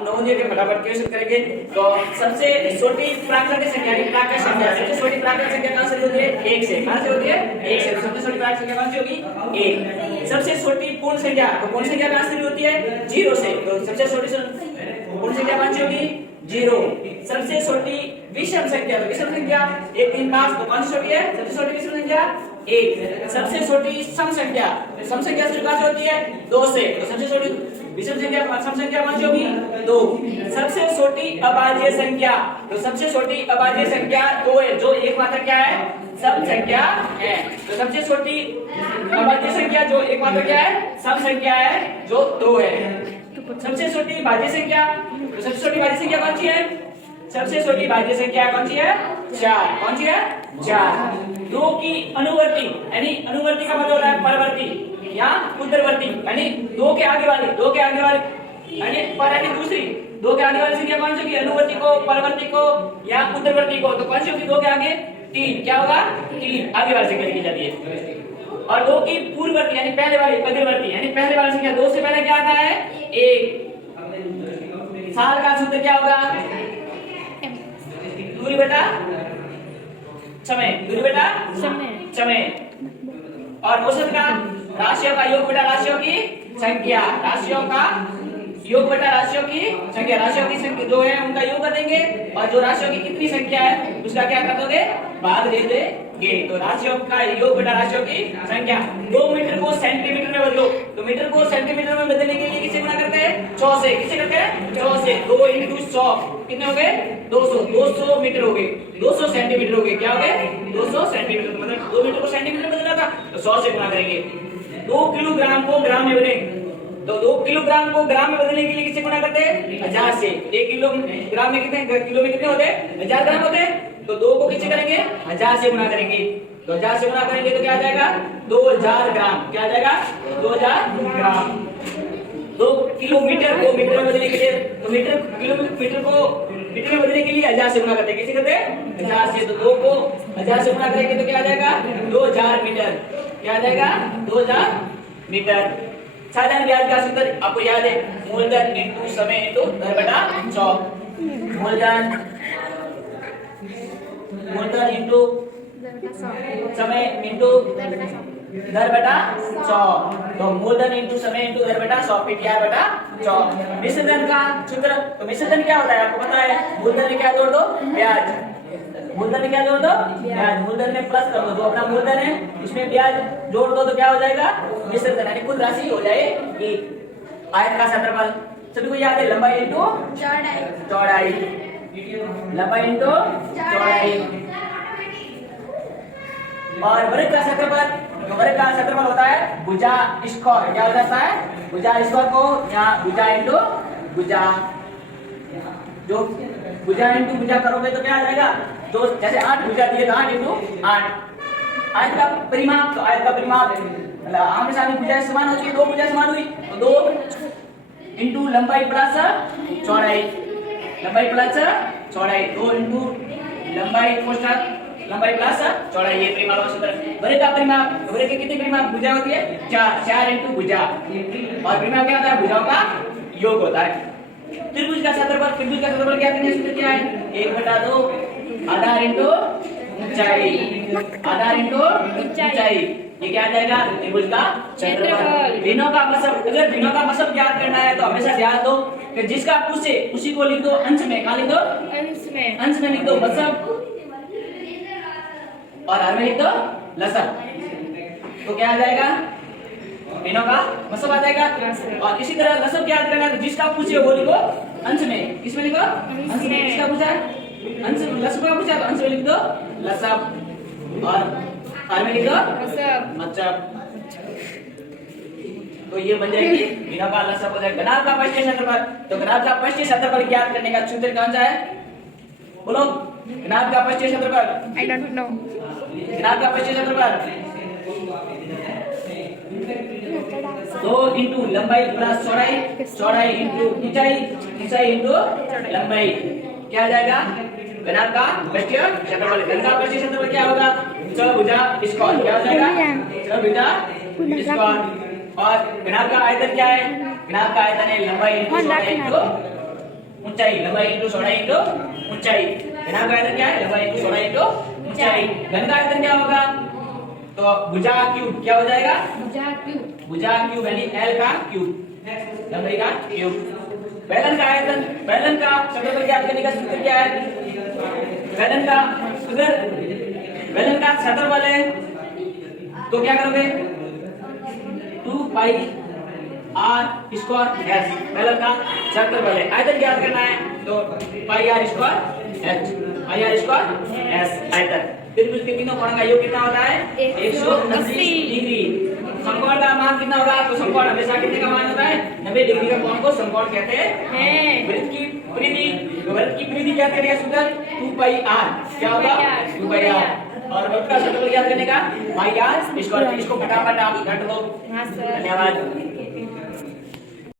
नवोदय के फटाफट क्वेश्चन करेंगे। तो सबसे छोटी प्राकृतिक संख्या सबसे छोटी प्राकृतिक संख्या कहां से होती है? 1 से। कहां से होती है? 1 से। सबसे छोटी प्राकृतिक संख्या कौन सी होगी? 1। सबसे छोटी पूर्ण संख्या, तो पूर्ण संख्या कहां से होती है? 0 से। तो सबसे छोटी पूर्ण संख्या कौन सी होगी? 0। सबसे छोटी विषम संख्या, तो विषम संख्या 1 3 5, तो कौन सी छोटी है? सबसे छोटी विषम संख्या 1। सबसे छोटी सम संख्या, सम संख्या से कौन सी होती है? 2 से। तो सबसे छोटी विषम संख्या सम संख्या कौन सी होगी? 2। सबसे छोटी अभाज्य संख्या, तो सबसे छोटी अभाज्य संख्या 2 है, जो एकमात्र क्या है? सम संख्या है। तो सबसे छोटी अभाज्य संख्या जो एकमात्र क्या है? सम संख्या है, जो 2 है। सबसे छोटी भाज्य संख्या, तो सबसे छोटी भाज्य संख्या कौन सी है? सबसे छोटी भाज्य संख्या कौन सी है? 4। कौन सी है? 4। 2 की अनुवर्ती, यानी अनुवर्ती का मतलब होता है परवर्ती या उत्तरवर्ती, यानी 2 के आगे वाली, 2 के आगे वाली यानी पर यानी दूसरी 2 के आगे वाली संख्या कौन सी होगी? अनुवर्ती को, परवर्ती को या उत्तरवर्ती को। तो कौन सी होगी 2 के आगे? 3। क्या होगा? 3 आगे वाली संख्या लिखी जाती है। और 2 की पूर्ववर्ती यानी पहले वाली, अग्रवर्ती यानी पहले वाली संख्या 2 से पहले क्या आता है? 1। साल का सूत्र क्या होगा? दूरी बटा समय, दूरी बटा समय। और औसत का राशियों का योग बटा राशियों की संख्या, राशियों का योग बटा राशियों की संख्या। राशियों की संख्या जो है उनका योग कर देंगे, और जो राशियों की कितनी संख्या है उसका क्या कर दोगे? भाग दे देंगे। तो राशियों का योग बटा राशियों की संख्या। 2 मीटर को सेंटीमीटर में बदलो, तो मीटर को सेंटीमीटर में बदलने के लिए किसे गुणा करते हैं? 100 से। किसे करते हैं? 100 से। 2 × 100 कितने हो गए? 200। 200 मीटर हो गए, 200 सेंटीमीटर हो गए। क्या हो गए? 200 सेंटीमीटर। मतलब 2 मीटर को सेंटीमीटर में बदलना था, तो 100 से गुणा करेंगे। 2 किलोग्राम को ग्राम में बदलेंगे, तो 2 किलोग्राम को ग्राम में बदलने के लिए किससे गुणा करते हैं? 1000 से। 1 किलोग्राम में कितने, किलो में कितने होते हैं? 1000 ग्राम होते हैं। तो 2 को किससे करेंगे? 1000 से गुणा करेंगे। तो 1000 से गुणा करेंगे तो क्या आ जाएगा? 2000 ग्राम। क्या आ जाएगा? 2000 ग्राम। 2 किलोमीटर को मीटर में बदलने के लिए, तो मीटर किलोमीटर को मीटर में बदलने के लिए 1000 से गुणा करते हैं। किससे करते हैं? 1000 से। तो 2 को 1000 से गुणा करेंगे तो क्या आ जाएगा? 2000 मीटर। क्या आ जाएगा? 2000 मीटर। साधारण ब्याज का सूत्र आपको याद है? मूलधन इंटू समय इंटू दर बटा 100। मूलधन इंटू समय इंटू दर बटा 100। तो मूलधन इंटू समय इंटू दर बटा 100 पीटीआर बटा 100। मिश्र धन का सूत्र, तो मिश्र धन क्या होता है आपको पता है? मूलधन में क्या जोड़ दो? ब्याज। मूलधन में क्या जोड़ दो? ब्याज। मूलधन में प्लस कर दो, जो अपना मूलधन है उसमें ब्याज जोड़ दो, तो क्या हो जाएगा? मिश्र धन यानी कुल राशि हो जाएगी। आयत का क्षेत्रफल सभी को याद है? लंबाई इंटू चौड़ाई, लंबाई इंटू चौड़ाई। और वर्ग का क्षेत्रफल, वर्ग का क्षेत्रफल होता है भुजा स्क्वायर। क्या हो जाता है? भुजा स्क्वायर को यहाँ भुजा इंटू भुजा, जो भुजा इंटू भुजा करोगे तो क्या आ जाएगा? तो जैसे 8 भुजा दिए तो 8 इंटू 8। आयत का परिमाप, तो आयत का परिमाप आमने सामने भुजाएं समान होती है, 2 भुजा समान हुई तो 2 इंटू लंबाई प्लस चौड़ाई, लंबाई प्लस चौड़ाई। 2 इंटू लंबाई कोष्ठक लंबाई प्लस चौड़ाई। ये परिमाप का सूत्र। वर्ग का परिमाप, वर्ग की कितनी परिमाप भुजा होती है? 4। 4 इंटू भुजा। और परिमाप क्या होता है? भुजाओं का योग होता है। त्रिभुज का क्षेत्रफल, त्रिभुज का क्षेत्रफल क्या करने सूत्र क्या है? 1/2 आधार इंटू ऊंचाई, आधार इंटू ऊंचाई। ये क्या आ जाएगा? त्रिभुज का क्षेत्रफल। भिन्नों का मसब, अगर भिन्नों का मसब ज्ञात करना है तो हमेशा ध्यान दो कि जिसका पूछे उसी को लिख दो अंश में। कहां लिख दो? अंश में लिख दो मसब, और हर में लिख दो लसब। तो क्या आ जाएगा? भिन्नों का मसब आ जाएगा। और इसी तरह लसब ज्ञात करना है तो जिसका पूछे वो लिखो अंश में। किसमें लिखो? अंश में। किसका पूछा है? अंश। लसब का पूछा तो अंश में लिख दो लसब, और हर में लिख दो मसब। तो ये बन जाएगी भिन्नों का लसब हो जाएगा। घनाभ का पृष्ठीय क्षेत्रफल, तो घनाभ का पृष्ठीय क्षेत्रफल ज्ञात करने का सूत्र कौन सा है? बोलो। घनाभ का पृष्ठीय क्षेत्रफल, आई डोंट नो। घनाभ का पृष्ठीय क्षेत्रफल 2 इंटू लंबाई प्लस चौड़ाई, चौड़ाई इंटू ऊंचाई, ऊंचाई इंटू लंबाई। क्या आ जाएगा? घनाभ का पृष्ठीय क्षेत्रफल। घन का पृष्ठीय क्षेत्रफल क्या होगा? चौभुजा स्क्वायर। क्या हो जाएगा? चौभुजा स्क्वायर। और घनाभ का आयतन क्या है? घनाभ का आयतन है लंबाई इंटू चौड़ाई इंटू ऊंचाई, लंबाई इंटू चौड़ाई इंटू ऊंचाई। घनाभ का आयतन क्या है? लंबाई इंटू चौड़ाई इंटू ऊंचाई। घन का आयतन क्या होगा? तो भुजा क्यूब क्या हो जाएगा? भुजा क्यूब यानी L का क्यूब, लंबाई का क्यूब। बेलन का आयतन, बेलन का क्षेत्रफल ज्ञात करने का सूत्र क्या है? बेलन का अगर बेलन का क्षेत्रफल है तो क्या करोगे? 2 पाई r स्क्वायर s, बेलन का क्षेत्रफल है। आयतन ज्ञात करना है तो पाई r स्क्वायर h, पाई r स्क्वायर s आयतन। त्रिभुज के तीनों कोणों का योग कितना होता है? 180 डिग्री। समकोण का मान कितना होगा? तो समकोण हमेशा कितने का मान होता है? 90 डिग्री का कोण को समकोण कहते हैं। वृत्त की परिधि, वृत्त की परिधि क्या करेगा सूत्र? 2 पाई r क्या होगा? 2 पाई r। और वृत्त का क्षेत्रफल ज्ञात करने का पाई r स्क्वायर। इसको फटाफट आप घट लो। धन्यवाद।